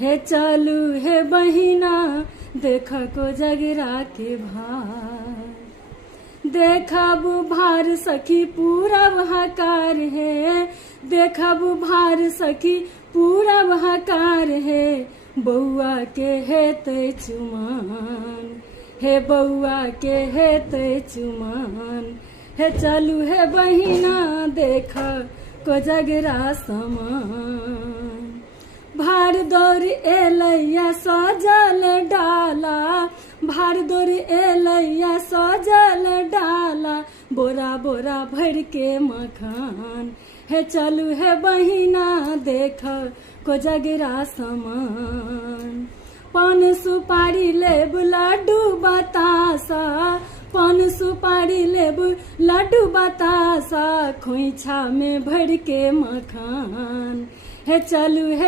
हे चालू हे बहिना देख को जगरा के भार, देखब भार सखी पूरा बहाकार है, देखब भार सखी पूरा बहाकार है। बउआ के है ते चुमान, हे बउआ के है ते चुमान, हे चालू है बहिना देख को जगरा समान। भार दौर एलैया सजल डाला, भार दौर एलैया सजल डाला, बोरा बोरा भर के मखान, हे चलू है बहिना देख को जगरा समान। पान सुपारी लेब लड्डू बतासा, पान सुपारी लेब लड्डू बतासा, खोइछा में भर के मखान, हे चलू है